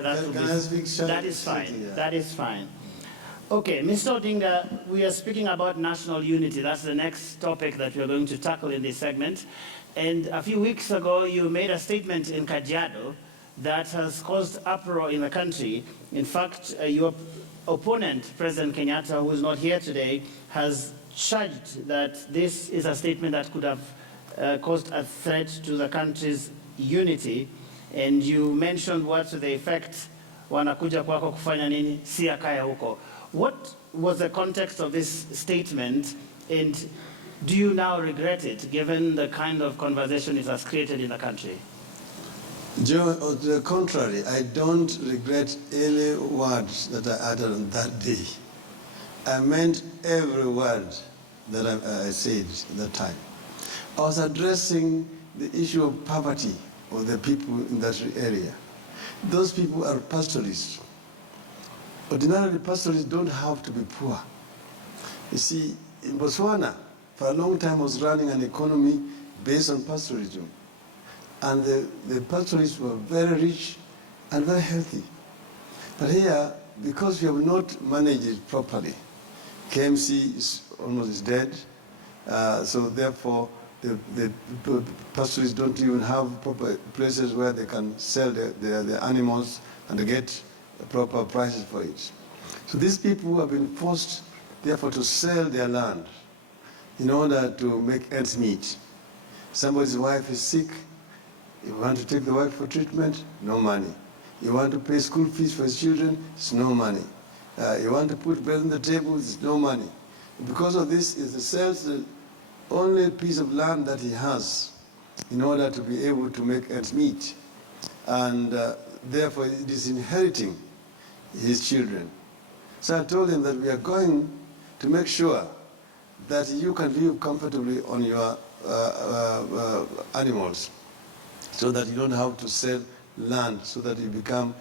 That is fine. Yeah. That is fine. Okay, Mr. Odinga, we are speaking about national unity. That's the next topic that we're going to tackle in this segment. And a few weeks ago, you made a statement in Kajiado that has caused uproar in the country. In fact, your opponent, President Kenyatta, who is not here today, has charged that this is a statement that could have caused a threat to the country's unity. And you mentioned words to the effect, wanakuja kwako kufanya nini, si akaya huko. What was the context of this statement, and do you now regret it, given the kind of conversation it has created in the country? Joe, on the contrary, I don't regret any words that I uttered on that day. I meant every word that I said at that time. I was addressing the issue of poverty of the people in that area. Those people are pastoralists. Ordinarily, pastoralists don't have to be poor. You see, in Botswana, for a long time was running an economy based on pastoralism. And the pastoralists were very rich and very healthy. But here, because we have not managed it properly, KMC is almost dead, so therefore the pastoralists don't even have proper places where they can sell their animals and get proper prices for it. So these people have been forced, therefore, to sell their land in order to make ends meet. Somebody's wife is sick. You want to take the wife for treatment? No money. You want to pay school fees for his children? It's no money. You want to put bread on the table? It's no money. Because of this, he sells the only piece of land that he has in order to be able to make ends meet. And therefore, it is inheriting his children. So I told him that we are going to make sure that you can live comfortably on your animals, so that you don't have to sell land, so that you become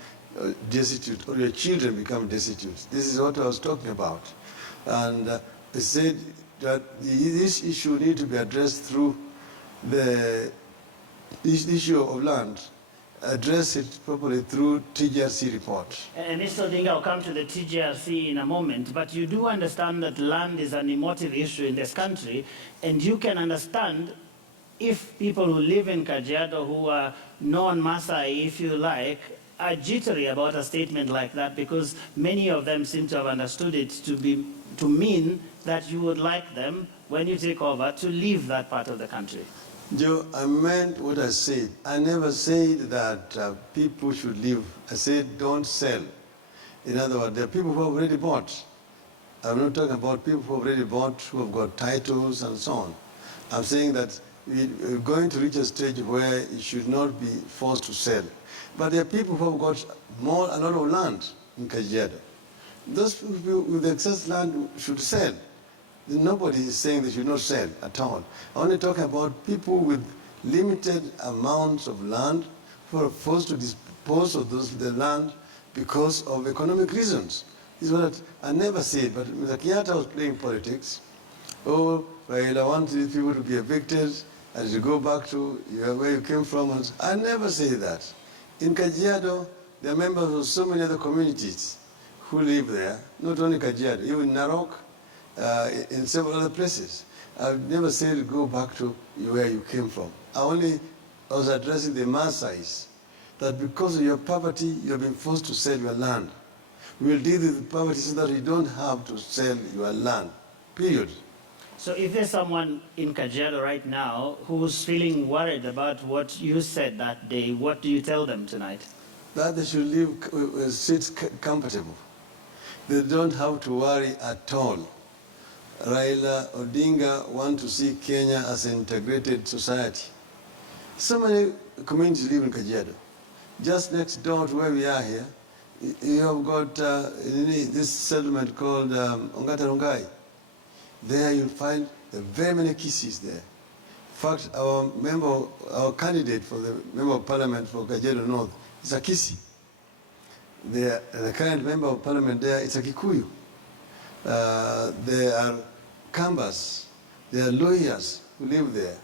destitute, or your children become destitute. This is what I was talking about. And I said that this issue needs to be addressed through the issue of land, address it properly through TJRC report. And Mr. Odinga, I'll come to the TJRC in a moment, but you do understand that land is an emotive issue in this country, and you can understand if people who live in Kajiado, who are non-Maasai, if you like, are jittery about a statement like that, because many of them seem to have understood it to mean that you would like them, when you take over, to leave that part of the country. Joe, I meant what I said. I never said that people should leave. I said don't sell. In other words, there are people who have already bought. I'm not talking about people who have already bought, who have got titles and so on. I'm saying that we're going to reach a stage where it should not be forced to sell. But there are people who have got a lot of land in Kajiado. Those people with excess land should sell. Nobody is saying they should not sell at all. I'm only talking about people with limited amounts of land who are forced to dispose of the land because of economic reasons. This is what I never said, but Mr. Kenyatta was playing politics. Oh, Raila wanted these people to be evicted and to go back to where you came from. And I never say that. In Kajiado, there are members of so many other communities who live there, not only Kajiado, even Narok, in several other places. I've never said go back to where you came from. I was addressing the Maasais, that because of your poverty, you have been forced to sell your land. We will deal with the poverty so that you don't have to sell your land, period. So if there's someone in Kajiado right now who's feeling worried about what you said that day, what do you tell them tonight? That they should sit comfortable. They don't have to worry at all. Raila Odinga wants to see Kenya as an integrated society. So many communities live in Kajiado. Just next door to where we are here, you have got this settlement called Ongata. There you'll find very many Kisis there. In fact, our candidate for the member of parliament for Kajiado North is a Kisi. The current member of parliament there is a Kikuyu. There are Kambas, there are lawyers who live there.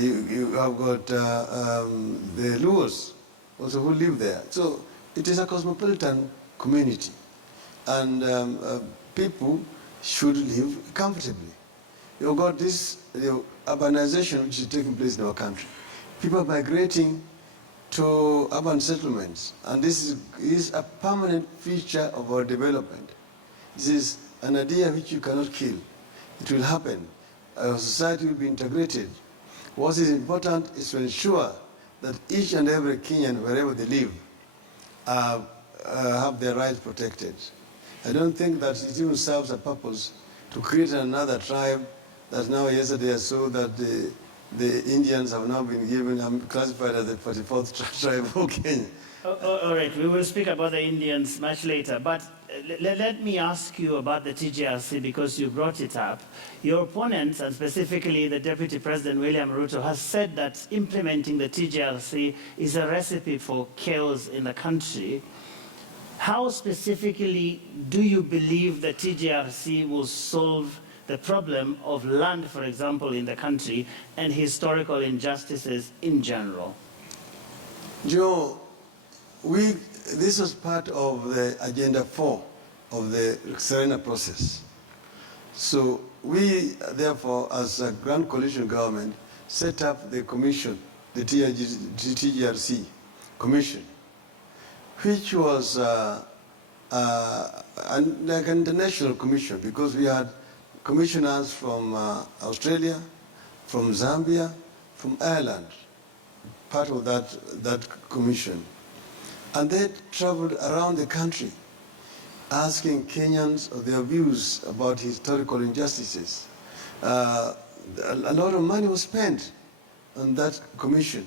You have got the Luos also who live there. So it is a cosmopolitan community, and people should live comfortably. You've got this urbanization which is taking place in our country. People are migrating to urban settlements, and this is a permanent feature of our development. This is an idea which you cannot kill. It will happen. Our society will be integrated. What is important is to ensure that each and every Kenyan, wherever they live, have their rights protected. I don't think that it even serves a purpose to create another tribe that now yesterday I saw that the Indians have now been given, classified as the 44th tribe of Kenya. All right, we will speak about the Indians much later, but let me ask you about the TJRC because you brought it up. Your opponents, and specifically the Deputy President William Ruto, has said that implementing the TJRC is a recipe for chaos in the country. How specifically do you believe the TJRC will solve the problem of land, for example, in the country and historical injustices in general? Joe, this was part of the Agenda 4 of the Serena process. So we, therefore, as a Grand Coalition government, set up the commission, the TJRC commission, which was like an international commission because we had commissioners from Australia, from Zambia, from Ireland, part of that commission. And they traveled around the country asking Kenyans of their views about historical injustices. A lot of money was spent on that commission.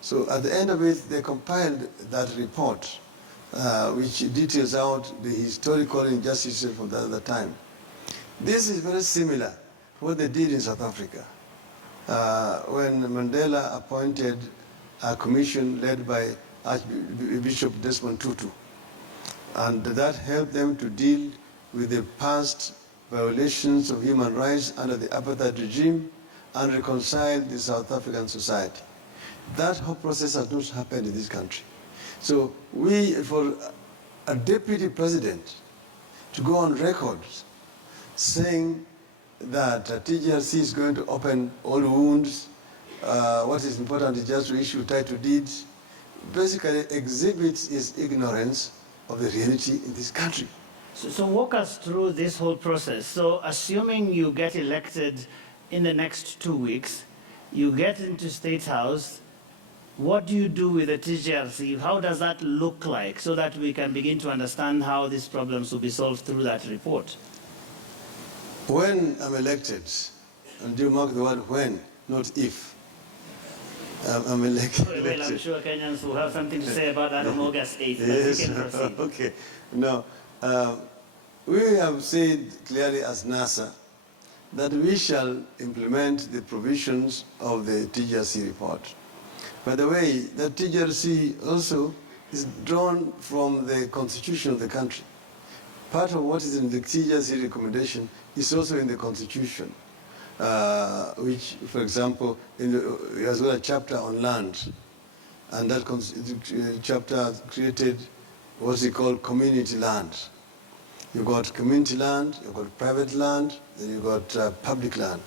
So at the end of it, they compiled that report, which details out the historical injustices from the time. This is very similar to what they did in South Africa. When Mandela appointed a commission led by Archbishop Desmond Tutu, and that helped them to deal with the past violations of human rights under the apartheid regime and reconcile the South African society. That whole process has not happened in this country. So for a deputy president to go on record saying that TJRC is going to open all wounds, what is important is just to issue title deeds, basically exhibits his ignorance of the reality in this country. So walk us through this whole process. So assuming you get elected in the next 2 weeks, you get into State House, what do you do with the TJRC? How does that look like so that we can begin to understand how these problems will be solved through that report? When I'm elected, and do mark the word when, not if, I'm elected. Well, I'm sure Kenyans will have something to say about that on August 8th. Yes. You can proceed. Okay. No, we have said clearly as NASA that we shall implement the provisions of the TJRC report. By the way, the TJRC also is drawn from the constitution of the country. Part of what is in the TJRC recommendation is also in the constitution. Which, for example, has got a chapter on land, and that chapter created what we call community land. You've got community land, you've got private land, then you've got public land.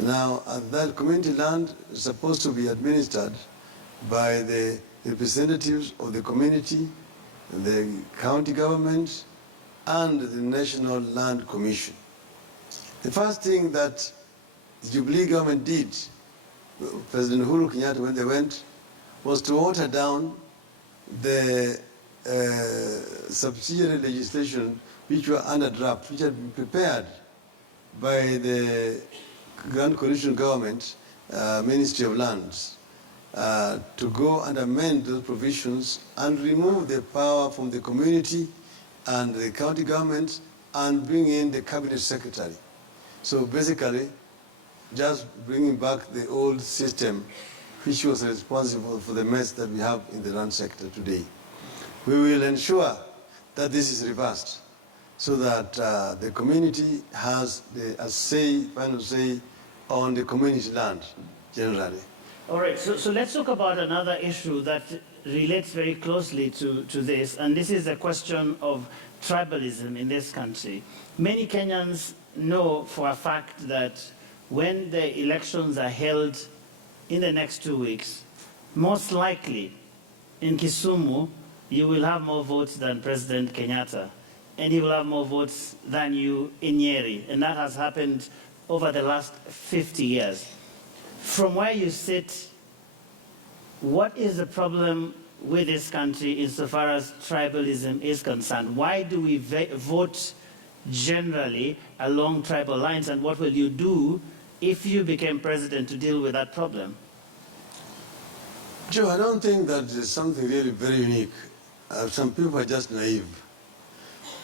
Now, that community land is supposed to be administered by the representatives of the community, the county government, and the National Land Commission. The first thing that the Jubilee government did, President Uhuru Kenyatta, when they went, was to water down the subsidiary legislation which were under draft, which had been prepared by the Grand Coalition government, Ministry of Lands, to go and amend those provisions and remove the power from the community and the county government and bring in the cabinet secretary. So basically, just bringing back the old system which was responsible for the mess that we have in the land sector today. We will ensure that this is reversed so that the community has a final say on the community land generally. All right, so let's talk about another issue that relates very closely to this, and this is a question of tribalism in this country. Many Kenyans know for a fact that when the elections are held in the next 2 weeks, most likely in Kisumu, you will have more votes than President Kenyatta, and he will have more votes than you in Nyeri, and that has happened over the last 50 years. From where you sit, what is the problem with this country insofar as tribalism is concerned? Why do we vote generally along tribal lines, and what will you do if you became president to deal with that problem? Joe, I don't think that there's something really very unique. Some people are just naive.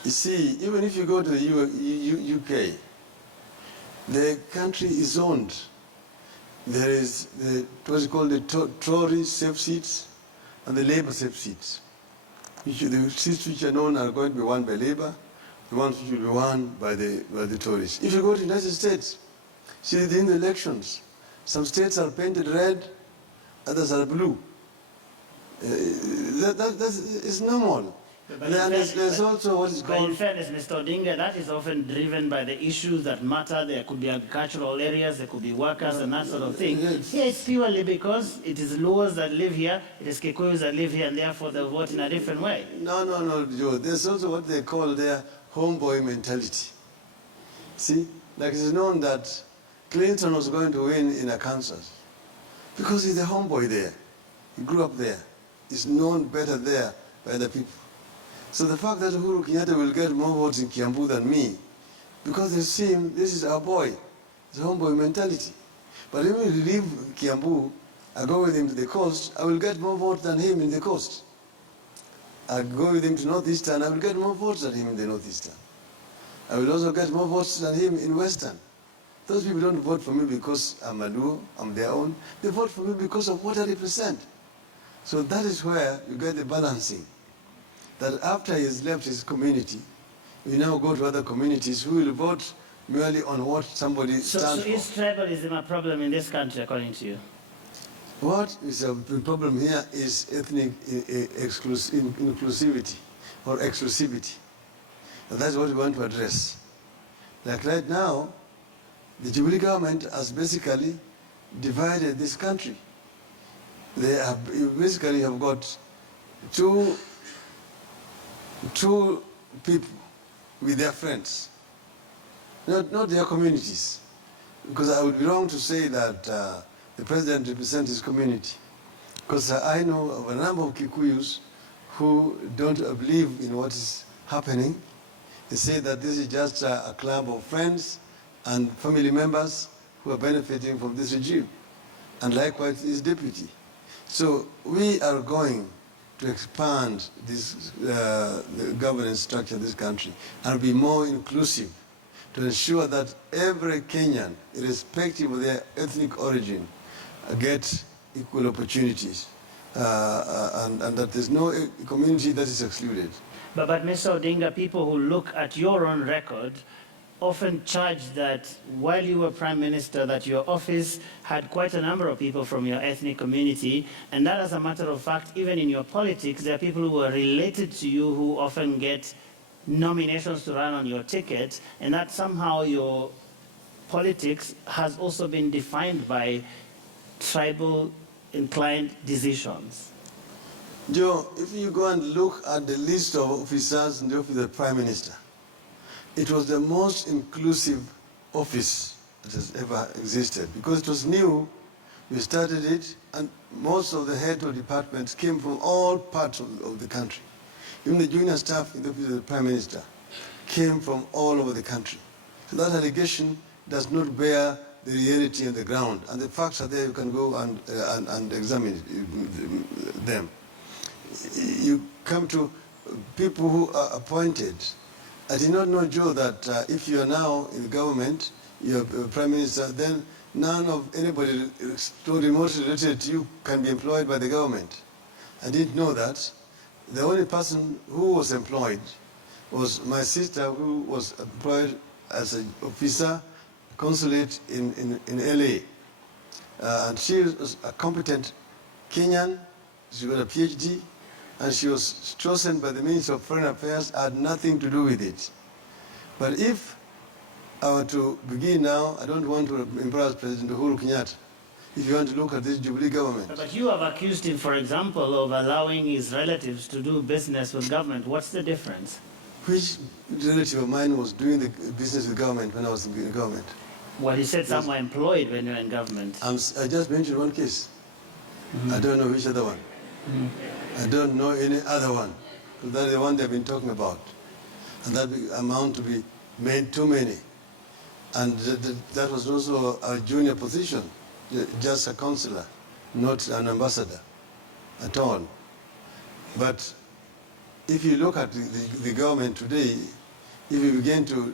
You see, even if you go to the UK, the country is owned. There is what's called the Tory safe seats and the Labour safe seats. The seats which are known are going to be won by Labour, the ones which will be won by the Tories. If you go to the United States, see in the elections, some states are painted red, others are blue. It's normal. And there's also what is called... But in fairness, Mr. Odinga, that is often driven by the issues that matter. There could be agricultural areas, there could be workers and that sort of thing. Yes. Here it's purely because it is Luos that live here, it is Kikuyus that live here, and therefore they vote in a different way. No, Joe. There's also what they call their homeboy mentality. See, like it's known that Clinton was going to win in Arkansas because he's a homeboy there. He grew up there. He's known better there by the people. So the fact that Uhuru Kenyatta will get more votes in Kiambu than me, because they see him, this is our boy. It's a homeboy mentality. But if we leave Kiambu, I go with him to the coast, I will get more votes than him in the coast. I go with him to Northeastern, I will get more votes than him in the Northeastern. I will also get more votes than him in Western. Those people don't vote for me because I'm a Luo, I'm their own. They vote for me because of what I represent. So that is where you get the balancing. That after he's left his community, we now go to other communities who will vote merely on what somebody stands for. So is tribalism a problem in this country, according to you? What is a problem here is ethnic inclusivity or exclusivity. And that's what we want to address. Like right now, the Jubilee government has basically divided this country. They basically have got two people with their friends, not their communities. Because I would be wrong to say that the president represents his community. Because I know of a number of Kikuyus who don't believe in what is happening. They say that this is just a club of friends and family members who are benefiting from this regime. And likewise his deputy. So we are going to expand this the governance structure of this country and be more inclusive to ensure that every Kenyan, irrespective of their ethnic origin, gets equal opportunities and that there's no community that is excluded. But Mr. Odinga, people who look at your own record often charge that while you were Prime Minister, that your office had quite a number of people from your ethnic community, and that as a matter of fact, even in your politics, there are people who are related to you who often get nominations to run on your ticket, and that somehow your politics has also been defined by tribal inclined decisions. Joe, if you go and look at the list of officers in the office of the Prime Minister, it was the most inclusive office that has ever existed because it was new. We started it, and most of the heads of departments came from all parts of the country. Even the junior staff in the office of the Prime Minister came from all over the country. So that allegation does not bear the reality on the ground, and the facts are there. You can go and examine them. You come to people who are appointed. I did not know, Joe, that if you are now in government, you're Prime Minister, then none of anybody so remotely related to you can be employed by the government. I didn't know that. The only person who was employed was my sister, who was employed as an officer, consulate in LA. And she was a competent Kenyan, She got a PhD, and she was chosen by the Minister of Foreign Affairs, had nothing to do with it. But if I were to begin now, I don't want to embarrass President Uhuru Kenyatta. If you want to look at this Jubilee government. But you have accused him, for example, of allowing his relatives to do business with government. What's the difference? Which relative of mine was doing the business with government when I was in government? Well, he said some were employed when you were in government. I just mentioned one case. I don't know which other one. I don't know any other one. That's the one they've been talking about. And that amount to be made too many. And that was also a junior position, just a councillor, not an ambassador at all. But if you look at the government today, if you begin to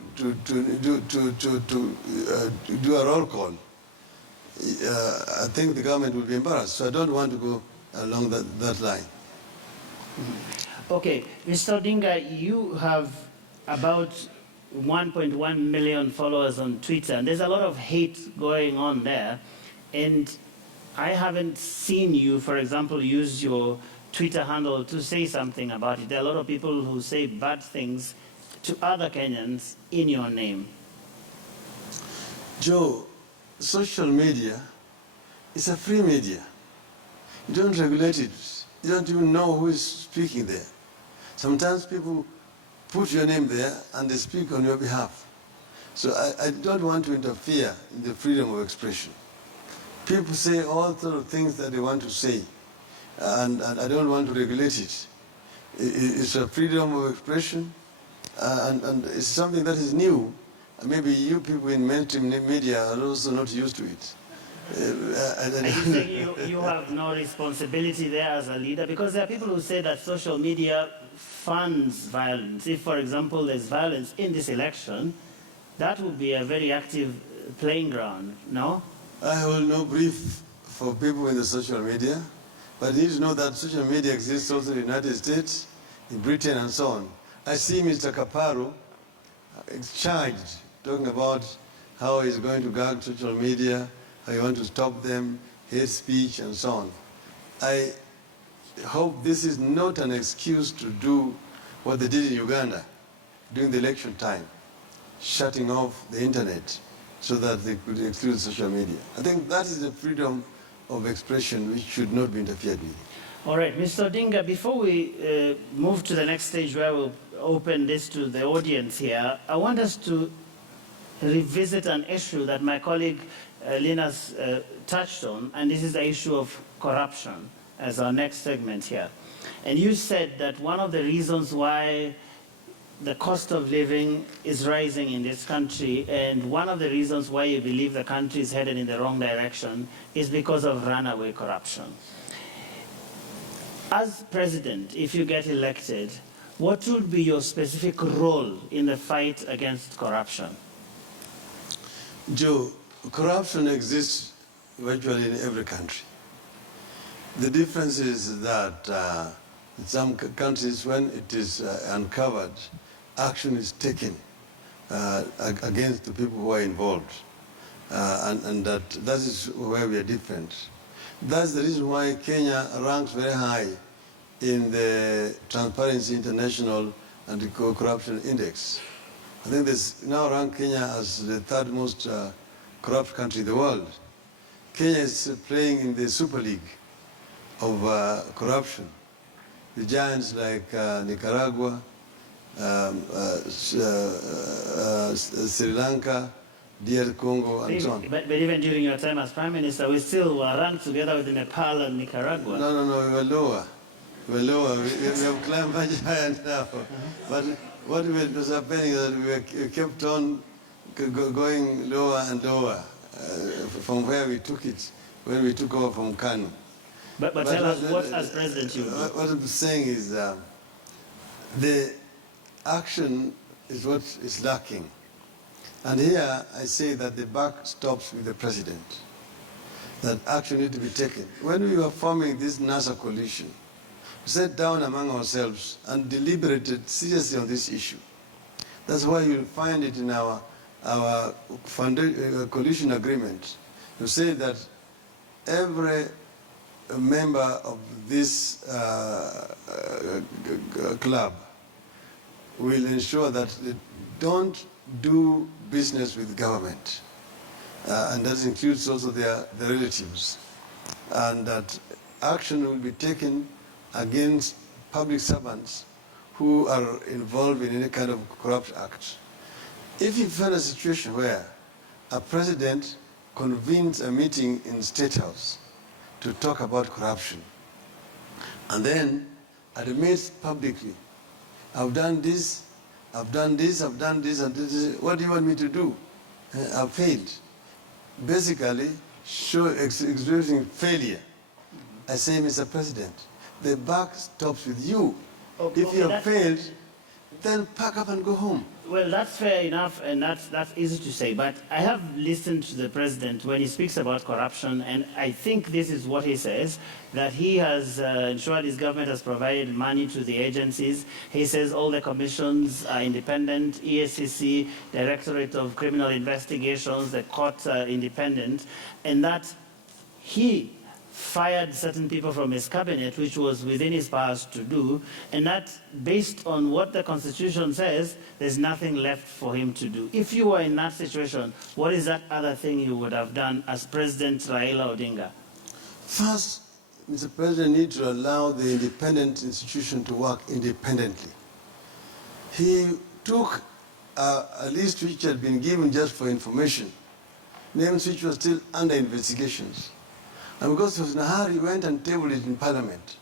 do a roll call, I think the government will be embarrassed. So I don't want to go along that line. Okay, Mr. Odinga, you have about 1.1 million followers on Twitter, and there's a lot of hate going on there. And I haven't seen you, for example, use your Twitter handle to say something about it. There are a lot of people who say bad things to other Kenyans in your name. Joe, social media is a free media. You don't regulate it. You don't even know who is speaking there. Sometimes people put your name there and they speak on your behalf. So I don't want to interfere in the freedom of expression. People say all sorts of things that they want to say, and I don't want to regulate it. It's a freedom of expression, and it's something that is new. Maybe you people in mainstream media are also not used to it. Are you saying you have no responsibility there as a leader? Because there are people who say that social media funds violence. If, for example, there's violence in this election, that would be a very active playing ground, no? I will not brief for people in the social media, but you need to know that social media exists also in the United States, in Britain, and so on. I see Mr. Kaparo charged, talking about how he's going to gag social media, how he wants to stop them, hate speech, and so on. I hope this is not an excuse to do what they did in Uganda during the election time, shutting off the internet so that they could exclude social media. I think that is the freedom of expression which should not be interfered with. All right, Mr. Odinga, before we move to the next stage where we'll open this to the audience here, I want us to revisit an issue that my colleague Linus touched on, and this is the issue of corruption as our next segment here. And you said that one of the reasons why the cost of living is rising in this country, and one of the reasons why you believe the country is headed in the wrong direction is because of runaway corruption. As president, if you get elected, what would be your specific role in the fight against corruption? Joe, corruption exists virtually in every country. The difference is that in some countries, when it is uncovered, action is taken against the people who are involved. And that is where we are different. That's the reason why Kenya ranks very high in the Transparency International Anti-Corruption Index. I think this now rank Kenya as the third most corrupt country in the world. Kenya is playing in the Super League of corruption. The giants like Nicaragua, Sri Lanka, DR Congo, and so on. But even during your time as Prime Minister, we still were ranked together with Nepal and Nicaragua. No, we were lower. We were lower. We have climbed much higher now. But what was happening is that we kept on going lower and lower from where we took it, when we took over from Kanu. But tell us what, as president, you do. What I'm saying is the action is what is lacking. And here I say that the buck stops with the president, that action needs to be taken. When we were forming this NASA coalition, we sat down among ourselves and deliberated seriously on this issue. That's why you'll find it in our coalition agreement. You say that every a member of this club will ensure that they don't do business with government, and that includes also their relatives, and that action will be taken against public servants who are involved in any kind of corrupt act. If you find a situation where a president convenes a meeting in State House to talk about corruption, and then admits publicly, I've done this, I've done this, I've done this, and this, what do you want me to do? I've failed. Basically, expressing failure. I say, Mr. President, the buck stops with you. Okay, if you have failed, then pack up and go home. Well, that's fair enough, and that's easy to say. But I have listened to the president when he speaks about corruption, and I think this is what he says, that he has ensured his government has provided money to the agencies. He says all the commissions are independent, ESCC, Directorate of Criminal Investigations, the courts are independent, and that he fired certain people from his cabinet, which was within his powers to do, and that based on what the Constitution says, there's nothing left for him to do. If you were in that situation, what is that other thing you would have done as President Raila Odinga? First, Mr. President needs to allow the independent institution to work independently. He took a list which had been given just for information, names which were still under investigations. And because he was in a hurry, he went and tabled it in Parliament.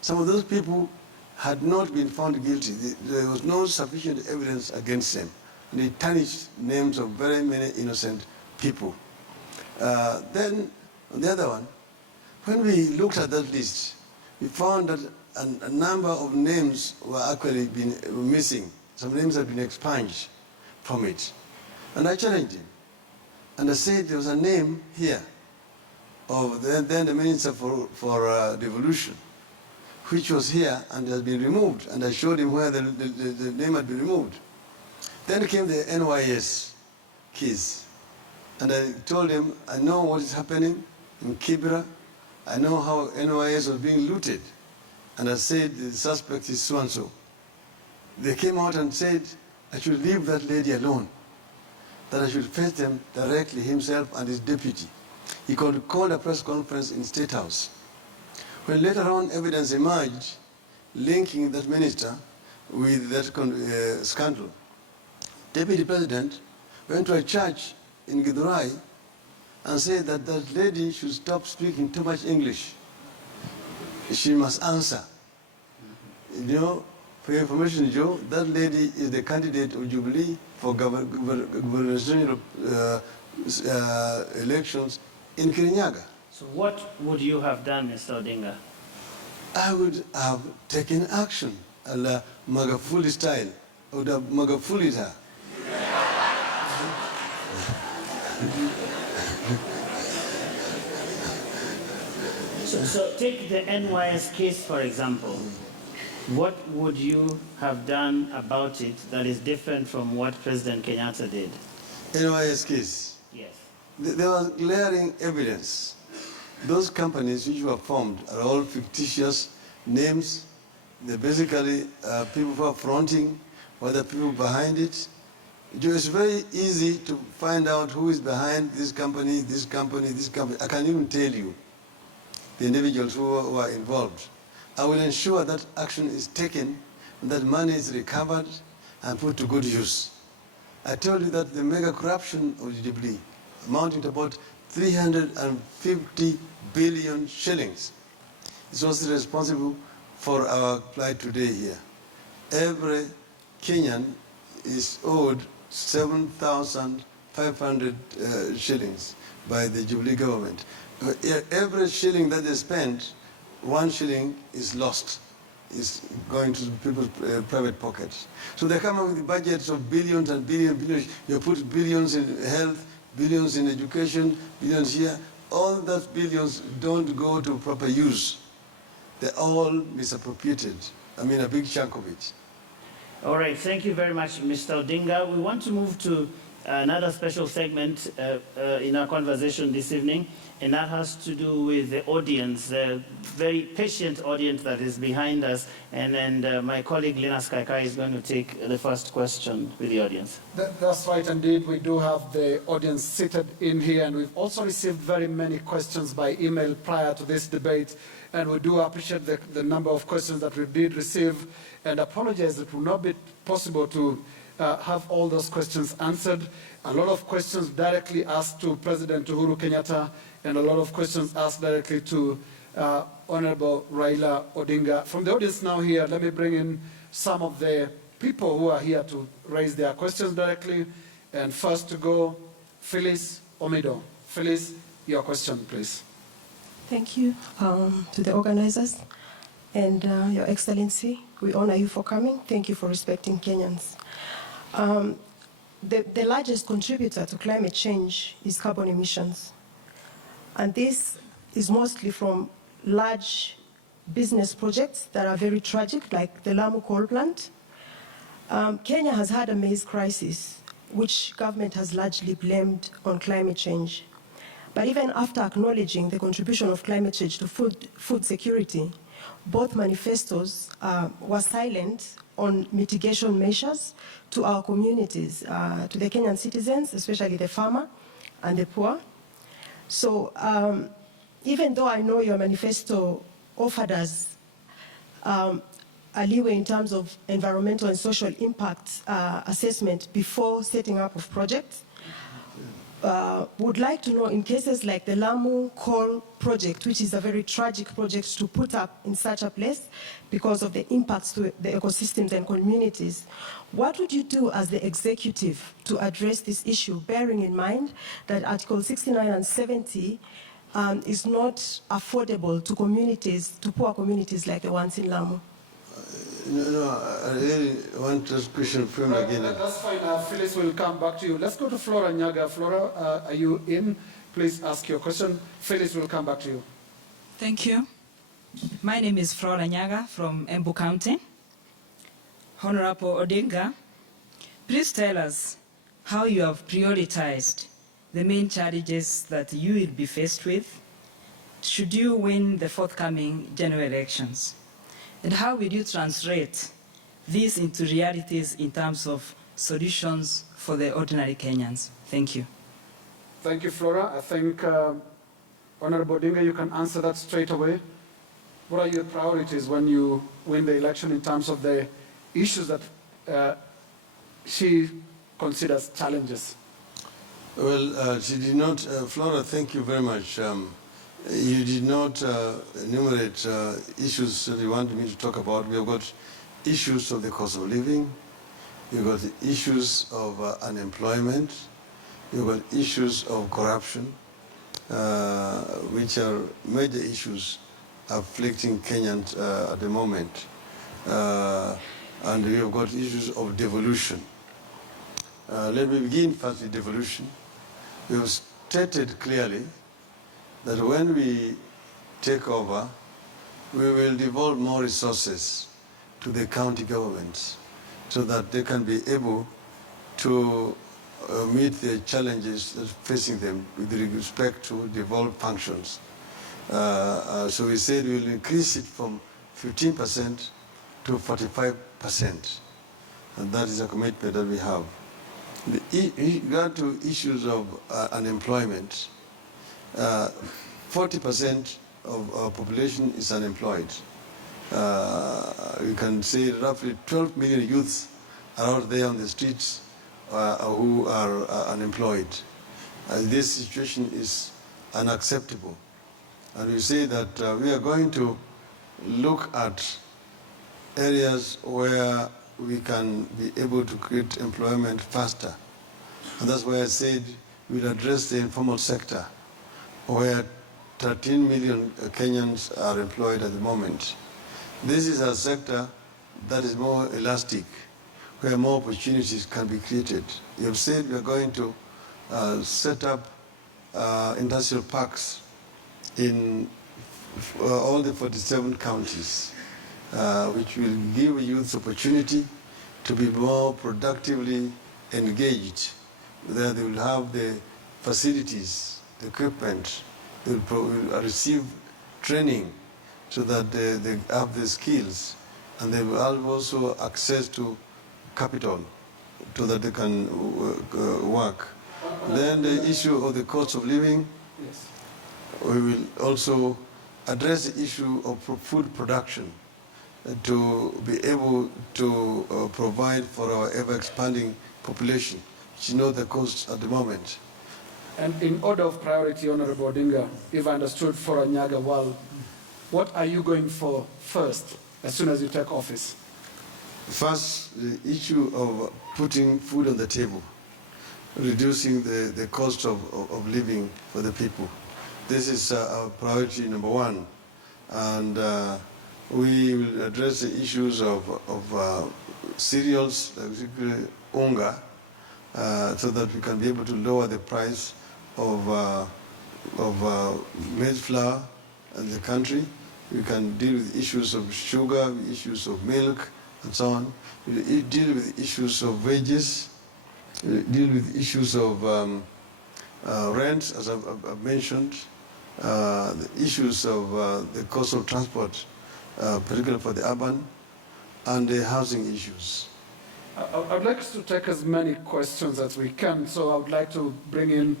Some of those people had not been found guilty. There was no sufficient evidence against them. And they tarnished names of very many innocent people. Then, on the other one, when we looked at that list, we found that a number of names were actually missing. Some names had been expunged from it. And I challenged him. And I said there was a name here of then the Minister for Devolution, which was here and has been removed. And I showed him where the name had been removed. Then came the NYS case. And I told him, I know what is happening in Kibra. I know how NYS was being looted. And I said, the suspect is so-and-so. They came out and said, I should leave that lady alone, that I should face them directly, himself and his deputy. He called a press conference in State House. When later on evidence emerged linking that minister with that scandal, Deputy President went to a church in Githurai and said that that lady should stop speaking too much English. She must answer. You know, for your information, Joe, that lady is the candidate of Jubilee for gubernatorial elections in Kirinyaga. So what would you have done, Mr. Odinga? I would have taken action, a la Magafuli style. I would have Magafulied her. So take the NYS case, for example. What would you have done about it that is different from what President Kenyatta did? NYS case? Yes. There was glaring evidence. Those companies which were formed are all fictitious names. They're basically people who are fronting, or the people behind it. It's very easy to find out who is behind this company, this company, this company. I can't even tell you the individuals who are involved. I will ensure that action is taken, and that money is recovered and put to good use. I told you that the mega corruption of the Jubilee, amounting to about 350 billion shillings, is also responsible for our plight today here. Every Kenyan is owed 7,500 shillings by the Jubilee government. Every shilling that they spend, 1 shilling is lost, is going to people's private pockets. So they come up with budgets of billions and billions. You put billions in health, billions in education, billions here. All those billions don't go to proper use. They're all misappropriated. I mean, a big chunk of it. All right, thank you very much, Mr. Odinga. We want to move to another special segment in our conversation this evening, and that has to do with the audience, the very patient audience that is behind us. And then my colleague Lena Skaikai is going to take the first question with the audience. That's right, indeed. We do have the audience seated in here, and we've also received very many questions by email prior to this debate. And we do appreciate the number of questions that we did receive, and apologize that it will not be possible to have all those questions answered. A lot of questions directly asked to President Uhuru Kenyatta, and a lot of questions asked directly to Honorable Raila Odinga. From the audience now here, let me bring in some of the people who are here to raise their questions directly. And first to go, Phyllis Omido. Phyllis, your question, please. Thank you to the organizers and Your Excellency. We honor you for coming. Thank you for respecting Kenyans. The largest contributor to climate change is carbon emissions. And this is mostly from large business projects that are very tragic, like the Lamu coal plant. Kenya has had a maize crisis, which government has largely blamed on climate change. But even after acknowledging the contribution of climate change to food security, both manifestos were silent on mitigation measures to our communities, to the Kenyan citizens, especially the farmer and the poor. So even though I know your manifesto offered us a leeway in terms of environmental and social impact assessment before setting up of projects, would like to know, in cases like the Lamu coal project, which is a very tragic project to put up in such a place because of the impacts to the ecosystems and communities, what would you do as the executive to address this issue, bearing in mind that Article 69 and 70 is not affordable to communities, to poor communities like the ones in Lamu? No, I really want this question from again. That's fine. Phyllis will come back to you. Let's go to Flora Nyaga. Flora, are you in? Please ask your question. Phyllis will come back to you. Thank you. My name is Flora Nyaga from Embu County. Honorable Odinga, please tell us how you have prioritized the main challenges that you will be faced with should you win the forthcoming general elections. And how will you translate these into realities in terms of solutions for the ordinary Kenyans? Thank you. Thank you, Flora. I think, Honorable Odinga, you can answer that straight away. What are your priorities when you win the election in terms of the issues that she considers challenges? Well, she did not, Flora, thank you very much. You did not enumerate issues that you wanted me to talk about. We have got issues of the cost of living. You've got the issues of unemployment. You've got issues of corruption, which are major issues afflicting Kenyans at the moment. And we have got issues of devolution. Let me begin first with devolution. We have stated clearly that when we take over, we will devolve more resources to the county governments so that they can be able to meet the challenges that are facing them with respect to devolved functions. So we said we will increase it from 15% to 45%. And that is a commitment that we have. In regard to issues of unemployment, 40% of our population is unemployed. You can say roughly 12 million youths are out there on the streets who are unemployed. This situation is unacceptable. And we say that we are going to look at areas where we can be able to create employment faster. And that's why I said we'll address the informal sector, where 13 million Kenyans are employed at the moment. This is a sector that is more elastic, where more opportunities can be created. You have said we are going to set up industrial parks in all the 47 counties, which will give youth opportunity to be more productively engaged There they will have the facilities, the equipment. They will receive training so that they have the skills, and they will have also access to capital so that they can work. Then the issue of the cost of living, Yes. we will also address the issue of food production to be able to provide for our ever-expanding population, which you know the cost at the moment. And in order of priority, Honorable Odinga, if I understood for Anyaga well, what are you going for first as soon as you take office? First, the issue of putting food on the table, reducing the cost of living for the people. This is our priority number one. And we will address the issues of cereals, particularly unga, so that we can be able to lower the price of maize flour in the country. We can deal with issues of sugar, issues of milk, and so on. We deal with issues of wages, we deal with issues of rent, as I've mentioned, the issues of the cost of transport, particularly for the urban, and the housing issues. I'd like us to take as many questions as we can, so I would like to bring in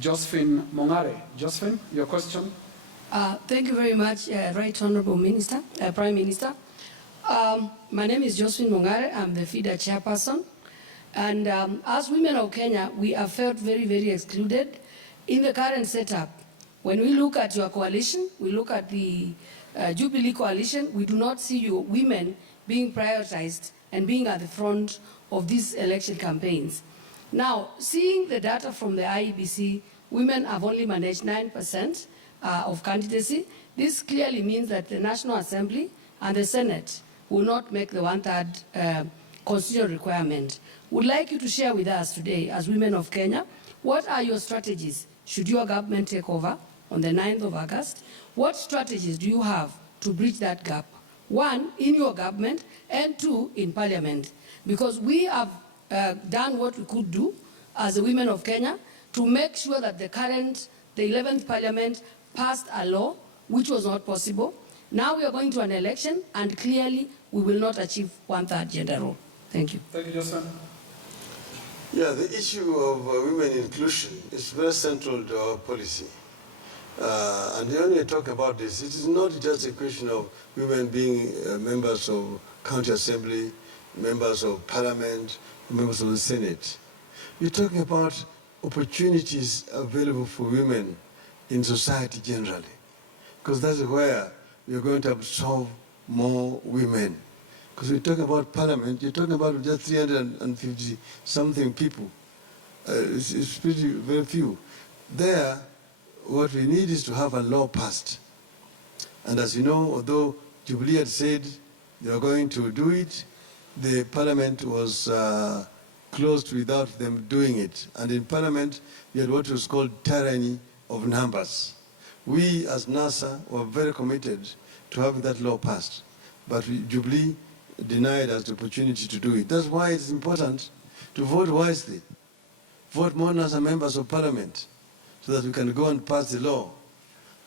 Josephine Mongare. Josephine, your question? Thank you very much, Right Honorable Minister, Prime Minister. My name is Josephine Mongare. I'm the FIDA chairperson. And as women of Kenya, we have felt very, very excluded in the current setup. When we look at your coalition, we look at the Jubilee coalition, we do not see you women being prioritized and being at the front of these election campaigns. Now, seeing the data from the IEBC, women have only managed 9% of candidacy. This clearly means that the National Assembly and the Senate will not make the one-third constitutional requirement. Would like you to share with us today, as women of Kenya, what are your strategies should your government take over on the 9th of August? What strategies do you have to bridge that gap? One, in your government, and two, in Parliament. Because we have done what we could do as the women of Kenya to make sure that the 11th Parliament passed a law which was not possible. Now we are going to an election, and clearly we will not achieve one-third gender role. Thank you. Thank you, Josephine. Yeah, the issue of women inclusion is very central to our policy. And when we talk about this, it is not just a question of women being members of county assembly, members of parliament, members of the Senate. We're talking about opportunities available for women in society generally, because that's where we're going to absorb more women. Because we're talking about parliament, you're talking about just 350-something people. It's pretty very few. There, what we need is to have a law passed. And as you know, although Jubilee had said they are going to do it, the parliament was closed without them doing it. And in parliament, we had what was called tyranny of numbers. We, as NASA, were very committed to having that law passed. But Jubilee denied us the opportunity to do it. That's why it's important to vote wisely. Vote more as members of parliament, so that we can go and pass the law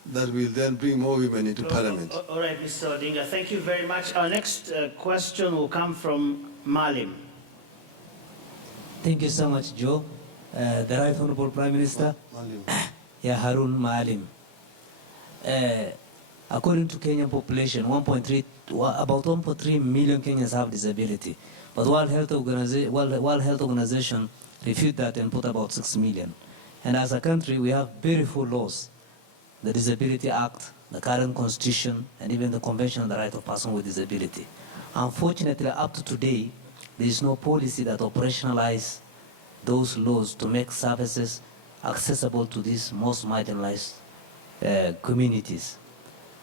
that will then bring more women into parliament. All right, Mr. Odinga, thank you very much. Our next question will come from Malim. Thank you so much, Joe. The Right Honorable Prime Minister, yeah, Harun Maalim. According to Kenyan population, about 1.3 million Kenyans have disability. But World Health Organization refuted that and put about 6 million. And as a country, we have beautiful laws. The Disability Act, the current Constitution, and even the Convention on the Right of Persons with Disability. Unfortunately, up to today, there is no policy that operationalizes those laws to make services accessible to these most marginalized communities.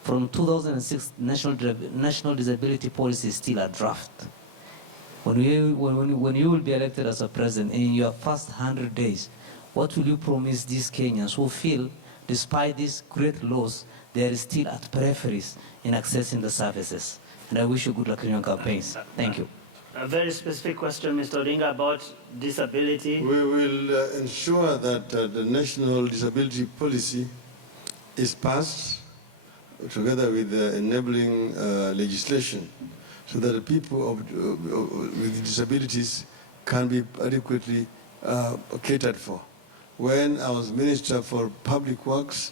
From 2006, National Disability Policy is still a draft. When you will be elected as a president in your first 100 days, what will you promise these Kenyans who feel, despite these great laws, they are still at peripheries in accessing the services? And I wish you good luck in your campaigns. Thank you. A very specific question, Mr. Odinga, about disability. We will ensure that the national disability policy is passed together with the enabling legislation so that the people with disabilities can be adequately catered for. When I was Minister for Public Works,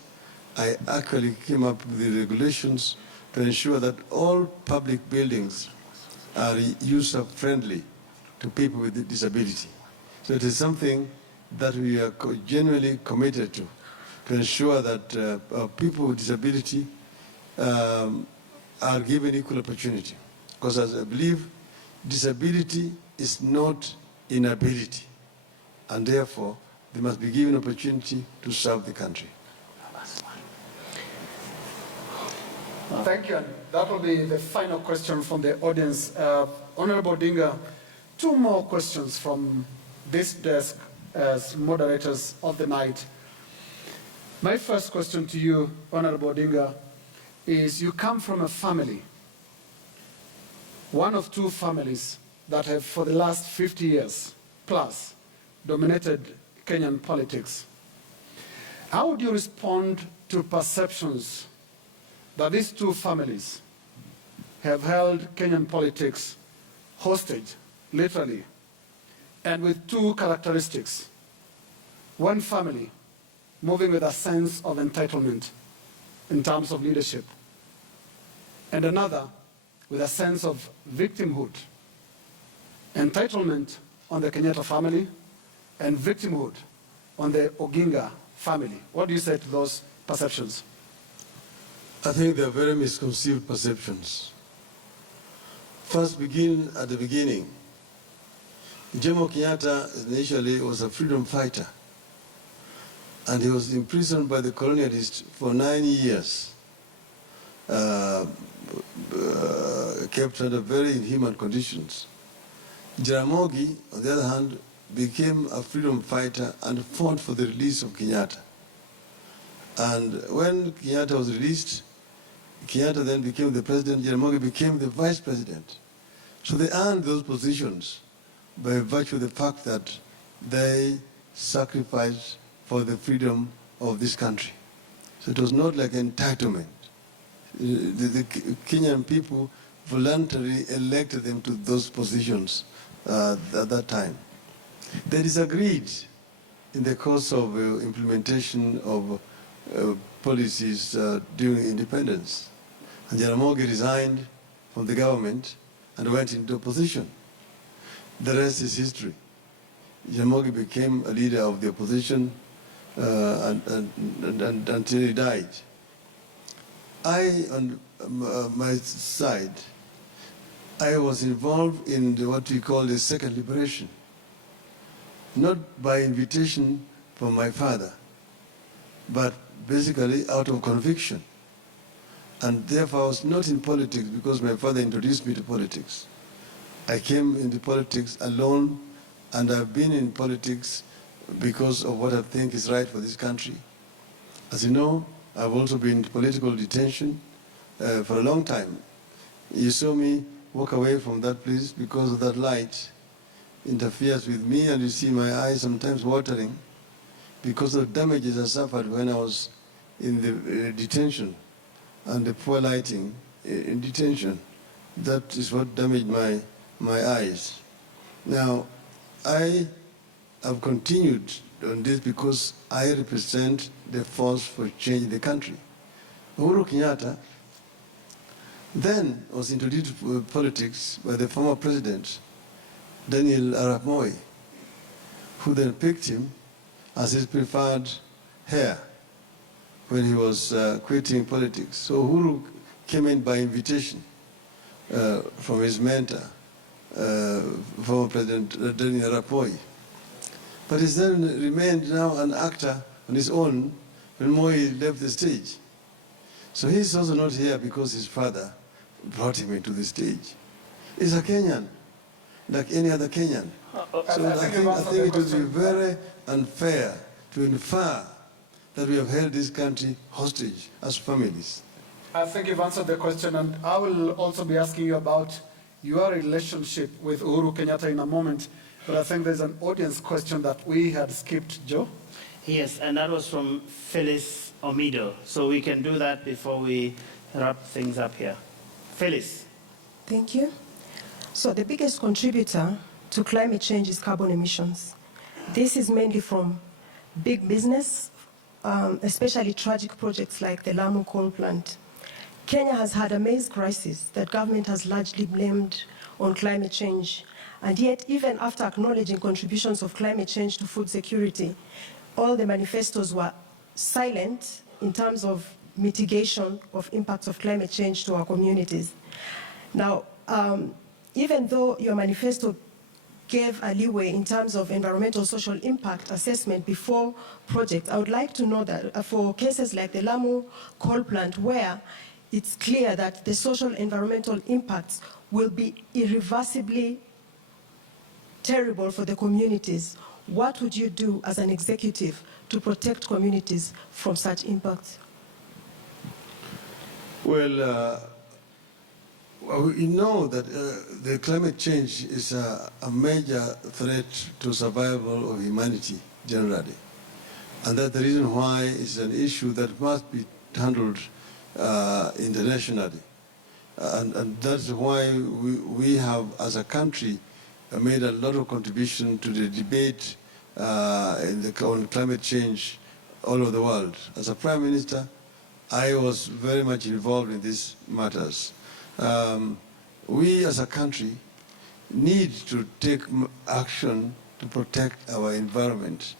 I actually came up with the regulations to ensure that all public buildings are user-friendly to people with disability. So it is something that we are genuinely committed to ensure that people with disability are given equal opportunity. Because as I believe, disability is not inability, and therefore they must be given opportunity to serve the country. Thank you. And that will be the final question from the audience. Honorable Odinga, two more questions from this desk as moderators of the night. My first question to you, Honorable Odinga, is you come from a family, one of two families that have for the last 50 years plus dominated Kenyan politics. How would you respond to perceptions that these two families have held Kenyan politics hostage, literally, and with two characteristics? One family moving with a sense of entitlement in terms of leadership, and another with a sense of victimhood. Entitlement on the Kenyatta family and victimhood on the Odinga family. What do you say to those perceptions? I think they are very misconceived perceptions. First, begin at the beginning. Jomo Kenyatta initially was a freedom fighter, and he was imprisoned by the colonialists for 9 years, kept under very inhuman conditions. Jaramogi, on the other hand, became a freedom fighter and fought for the release of Kenyatta. And when Kenyatta was released, Kenyatta then became the president, Jaramogi became the vice president. So they earned those positions by virtue of the fact that they sacrificed for the freedom of this country. So it was not like entitlement. The Kenyan people voluntarily elected them to those positions at that time. They disagreed in the course of implementation of policies during independence. And Jaramogi resigned from the government and went into opposition. The rest is history. Jaramogi became a leader of the opposition until he died. I, on my side, I was involved in what we call the second liberation, not by invitation from my father, but basically out of conviction. And therefore I was not in politics because my father introduced me to politics. I came into politics alone, and I've been in politics because of what I think is right for this country. As you know, I've also been in political detention for a long time. You saw me walk away from that place because of that light interferes with me, and you see my eyes sometimes watering because of damages I suffered when I was in the detention and the poor lighting in detention. That is what damaged my eyes. Now, I have continued on this because I represent the force for change in the country. Uhuru Kenyatta then was introduced to politics by the former president, Daniel Arap Moi, who then picked him as his preferred heir when he was quitting politics. So Uhuru came in by invitation from his mentor, former President Daniel Arap Moi. But he's then remained now an actor on his own when Moi left the stage. So he's also not here because his father brought him into the stage. He's a Kenyan, like any other Kenyan. So I think it would be very unfair to infer that we have held this country hostage as families. I think you've answered the question, and I will also be asking you about your relationship with Uhuru Kenyatta in a moment, but I think there's an audience question that we had skipped, Joe. Yes, and that was from Phyllis Omido. So we can do that before we wrap things up here. Phyllis. Thank you. So the biggest contributor to climate change is carbon emissions. This is mainly from big business, especially tragic projects like the Lamu coal plant. Kenya has had a maize crisis that government has largely blamed on climate change. And yet, even after acknowledging contributions of climate change to food security, all the manifestos were silent in terms of mitigation of impacts of climate change to our communities. Now, even though your manifesto gave a leeway in terms of environmental social impact assessment before projects, I would like to know that for cases like the Lamu coal plant, where it's clear that the social environmental impacts will be irreversibly terrible for the communities, what would you do as an executive to protect communities from such impacts? Well, we know that the climate change is a major threat to survival of humanity generally. And that's the reason why it's an issue that must be handled internationally. And that's why we have, as a country, made a lot of contribution to the debate on climate change all over the world. As a Prime Minister, I was very much involved in these matters. We as a country need to take action to protect our environment,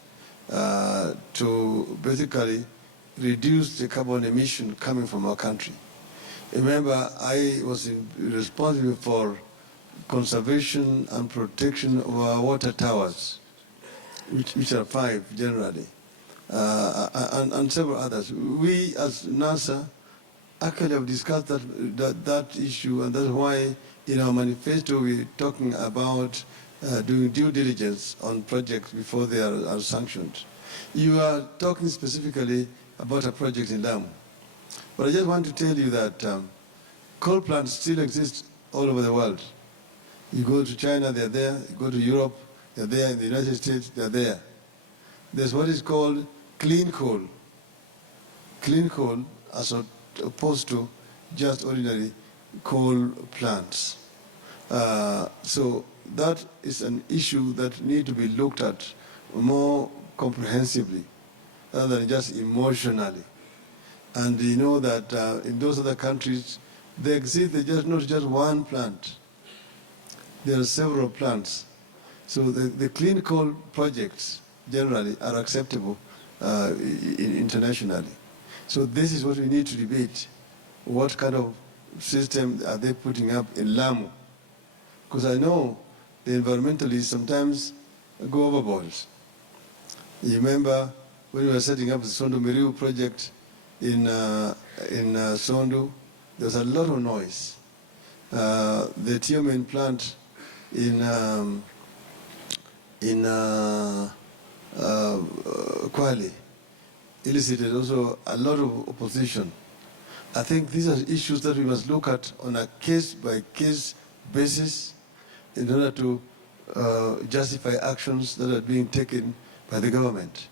to basically reduce the carbon emission coming from our country. Remember, I was responsible for conservation and protection of our water towers, which are 5 generally, and several others. We as NASA actually have discussed that issue, and that's why in our manifesto we're talking about doing due diligence on projects before they are sanctioned. You are talking specifically about a project in Lamu. But I just want to tell you that coal plants still exist all over the world. You go to China, they're there. You go to Europe, they're there. In the United States, they're there. There's what is called clean coal. Clean coal as opposed to just ordinary coal plants. So that is an issue that needs to be looked at more comprehensively rather than just emotionally. And you know that in those other countries, there's not just one plant. There are several plants. So the clean coal projects generally are acceptable internationally. So this is what we need to debate. What kind of system are they putting up in Lamu? Because I know the environmentalists sometimes go overboard. You remember when we were setting up the Sondu Miriu project in Sondu, there was a lot of noise. The Tiomen plant in Kwale elicited also a lot of opposition. I think these are issues that we must look at on a case-by-case basis in order to justify actions that are being taken by the government.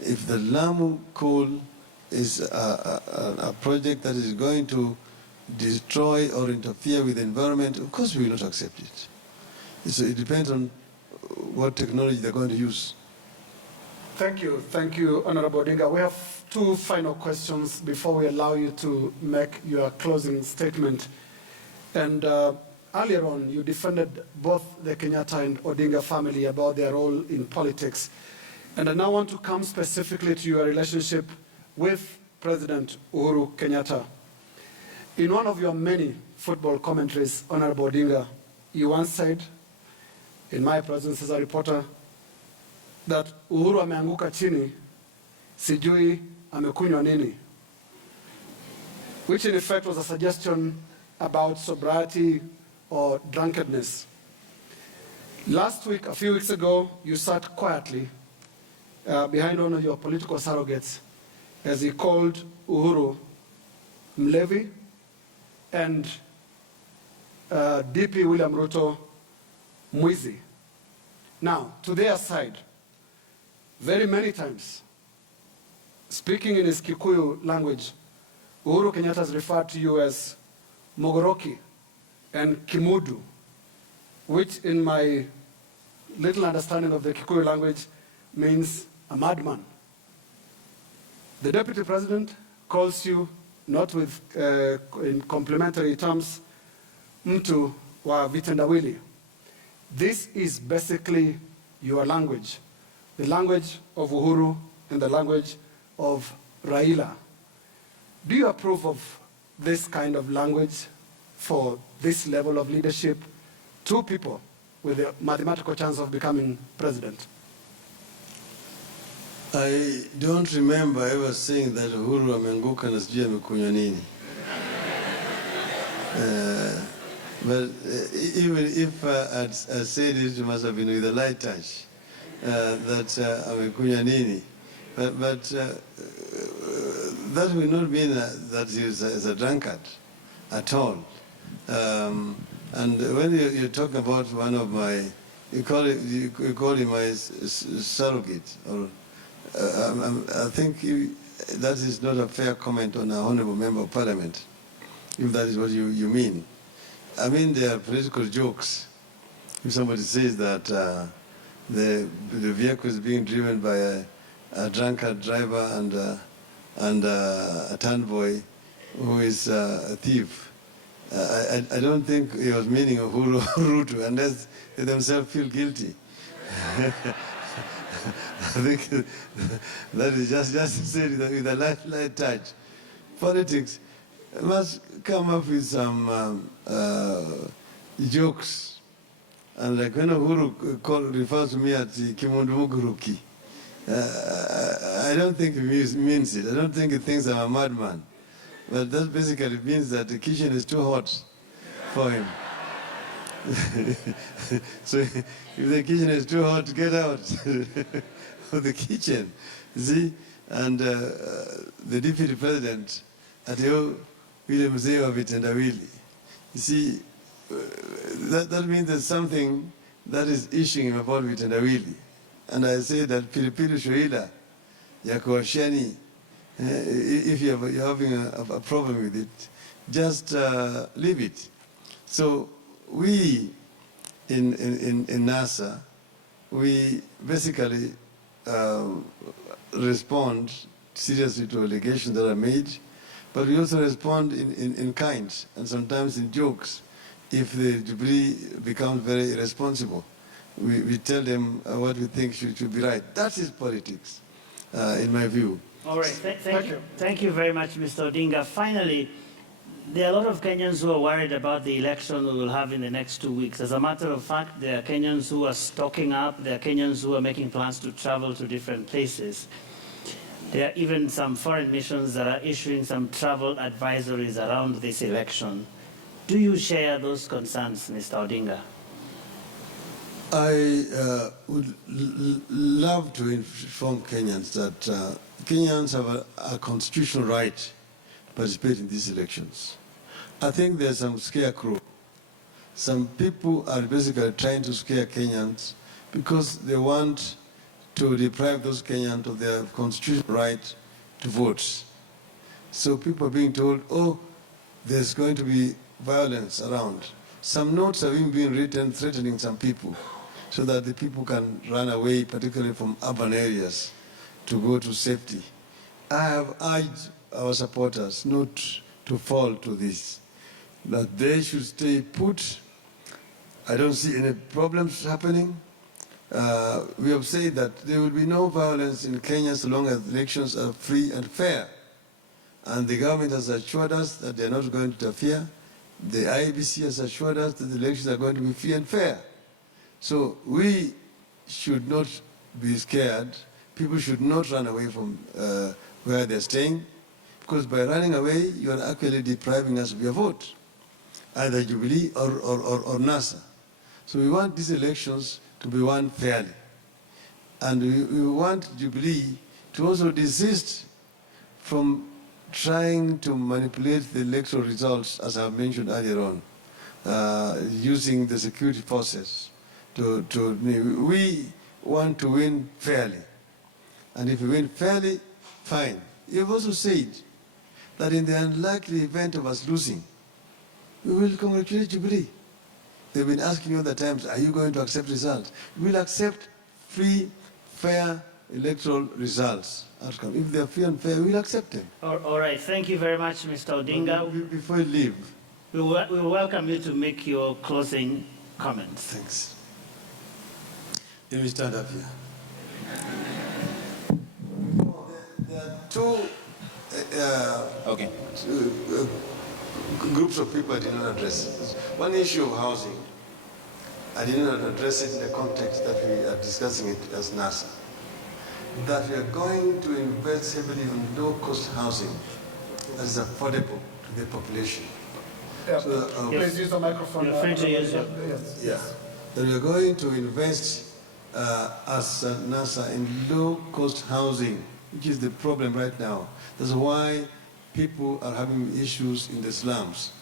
If the Lamu coal is a project that is going to destroy or interfere with the environment, of course we will not accept it. So it depends on what technology they're going to use. Thank you, Honorable Odinga. We have 2 final questions before we allow you to make your closing statement. And earlier on, you defended both the Kenyatta and Odinga family about their role in politics. And I now want to come specifically to your relationship with President Uhuru Kenyatta. In one of your many football commentaries, Honorable Odinga, you once said, in my presence as a reporter, that Uhuru ameanguka chini, sijui amekunywa nini, which in effect was a suggestion about sobriety or drunkenness. Last week, a few weeks ago, you sat quietly behind one of your political surrogates as he called Uhuru mlevi and DP William Ruto Mwizi. Now, to their side, very many times, speaking in his Kikuyu language, Uhuru Kenyatta has referred to you as Mogoroki and Kimudu, which in my little understanding of the Kikuyu language means a madman. The Deputy President calls you, not with in complimentary terms, mtu wa vitendawili. This is basically your language, the language of Uhuru and the language of Raila. Do you approve of this kind of language for this level of leadership? Two people with a mathematical chance of becoming president. I don't remember ever saying that Uhuru amenguka na sijui amekunywa nini. But even if I said it, it must have been with a light touch that amekunywa nini. But that will not mean that he is a drunkard at all. And when you talk about one of my, you call him my surrogate, or I think that is not a fair comment on an honorable member of parliament, if that is what you mean. I mean, there are political jokes. If somebody says that the vehicle is being driven by a drunkard driver and a town boy who is a thief, I don't think he was meaning Uhuru Ruto, unless they themselves feel guilty. I think that is just said with a light touch. Politics must come up with some jokes. And like when Uhuru refers to me as Kimundu Muguruki, I don't think he means it. I don't think he thinks I'm a madman. But that basically means that the kitchen is too hot for him. So if the kitchen is too hot, get out of the kitchen. See? And the deputy president, Ateo William Mzee vitendawili. You see, that means there's something that is issuing him about vitendawili. And I say that pilipili shoila ya kuwashani. If you're having a problem with it, just leave it. So we in NASA, we basically respond seriously to allegations that are made, but we also respond in kind and sometimes in jokes. If the debris becomes very irresponsible, we tell them what we think should be right. That is politics, in my view. All right, thank you. Thank you very much, Mr. Odinga. Finally, there are a lot of Kenyans who are worried about the election we will have in the next 2 weeks. As a matter of fact, there are Kenyans who are stocking up. There are Kenyans who are making plans to travel to different places. There are even some foreign missions that are issuing some travel advisories around this election. Do you share those concerns, Mr. Odinga? I would love to inform Kenyans that Kenyans have a constitutional right to participate in these elections. I think there's some scarecrow. Some people are basically trying to scare Kenyans because they want to deprive those Kenyans of their constitutional right to vote. So people are being told, oh, there's going to be violence around. Some notes have even been written threatening some people so that the people can run away, particularly from urban areas, to go to safety. I have urged our supporters not to fall to this, that they should stay put. I don't see any problems happening. We have said that there will be no violence in Kenya so long as elections are free and fair. And the government has assured us that they are not going to interfere. The IEBC has assured us that the elections are going to be free and fair. So we should not be scared. People should not run away from where they're staying, because by running away, you are actually depriving us of your vote, either Jubilee or NASA. So we want these elections to be won fairly. And we want Jubilee to also desist from trying to manipulate the electoral results, as I mentioned earlier on. using the security forces we want to win fairly. And if we win fairly, fine. You've also said that in the unlikely event of us losing, we will congratulate Jubilee. They've been asking you other times, are you going to accept results? We will accept free, fair electoral results outcome. If they are free and fair, we will accept them. All right, thank you very much, Mr. Odinga. Before you leave. We will welcome you to make your closing comments. Thanks. Let me stand up here. There are two groups of people I did not address. One issue of housing. I did not address it in the context that we are discussing it as NASA. That we are going to invest heavily on low-cost housing that is affordable to the population. Yeah. So, please use the microphone. You're free to use it. Yes. yeah. That we are going to invest as NASA in low-cost housing, which is the problem right now. That's why people are having issues in the slums.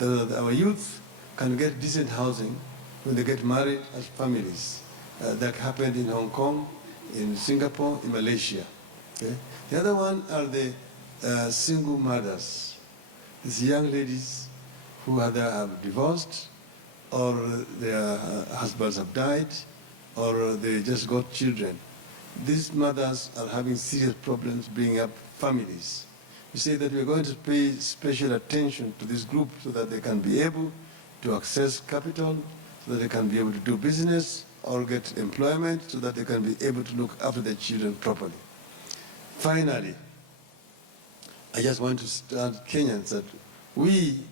Our youth can get decent housing when they get married as families. That happened in Hong Kong, in Singapore, in Malaysia. Okay? The other one are the single mothers. These young ladies who either have divorced or their husbands have died or they just got children. These mothers are having serious problems bringing up families. We say that we're going to pay special attention to this group so that they can be able to access capital, so that they can be able to do business or get employment, so that they can be able to look after their children properly. Finally, I just want to tell Kenyans that we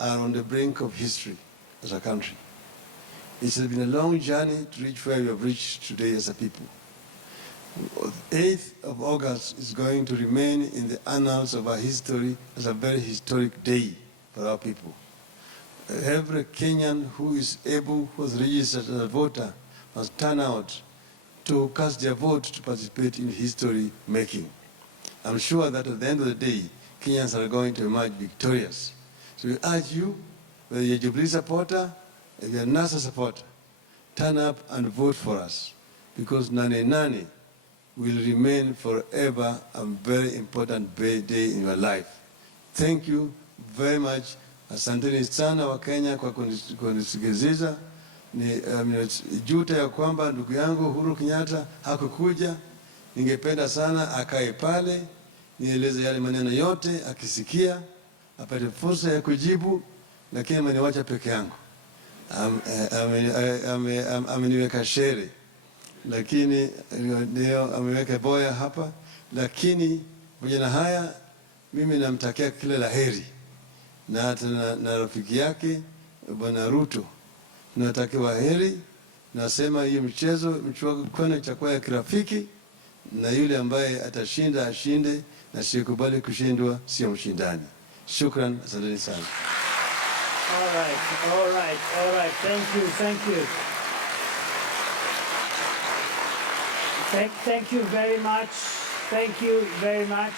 are on the brink of history as a country. It has been a long journey to reach where we have reached today as a people. 8th of August is going to remain in the annals of our history as a very historic day for our people. Every Kenyan who is able, who is registered as a voter, must turn out to cast their vote to participate in history making. I'm sure that at the end of the day, Kenyans are going to emerge victorious. So we urge you, whether you're a Jubilee supporter, if you're a NASA supporter, turn up and vote for us, because Nane Nane will remain forever a very important day in your life. Thank you very much. Asanteni sana wa Kenya kwa kunisikiliza. Ni juta ya kwamba ndugu yangu Uhuru Kenyatta hakukuja. Ningependa sana akae pale, nieleze yale maneno yote, akisikia apate fursa ya kujibu, lakini ameniwacha peke yangu. Ameniweka shere, lakini ndio ameweka boya hapa, lakini pamoja na haya mimi namtakia kila laheri na rafiki yake Bwana Ruto. Natakiwa heri, nasema hiyo mchuano itakuwa ya kirafiki, na yule ambaye atashinda ashinde, na sikubali kushindwa sio mshindani. Shukran, asanteni sana. All right. Thank you. Thank you very much. Thank you very much.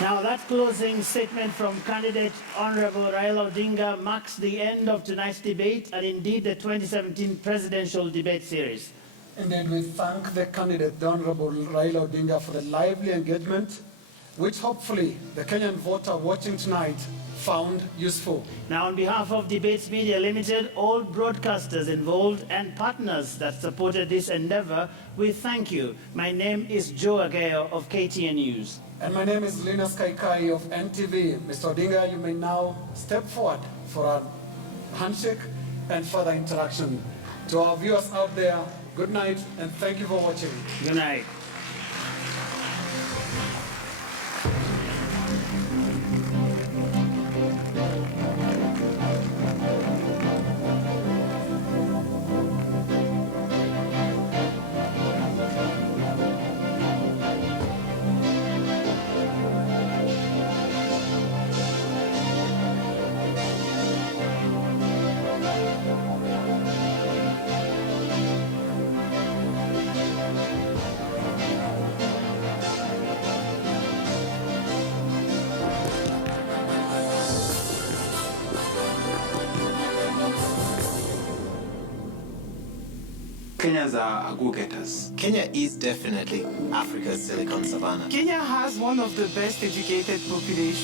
Now that closing statement from candidate Honorable Raila Odinga marks the end of tonight's debate and indeed the 2017 presidential debate series. Indeed, we thank the candidate, the Honorable Raila Odinga, for the lively engagement, which hopefully the Kenyan voter watching tonight found useful. Now, on behalf of Debates Media Limited, all broadcasters involved and partners that supported this endeavor, we thank you. My name is Joe Ageo of KTN News. And my name is Linus Kaikai of NTV. Mr. Odinga, you may now step forward for a handshake and further interaction. To our viewers out there, good night and thank you for watching. Good night. Kenyans are go-getters. Kenya is definitely Africa's Silicon Savannah. Kenya has one of the best educated populations.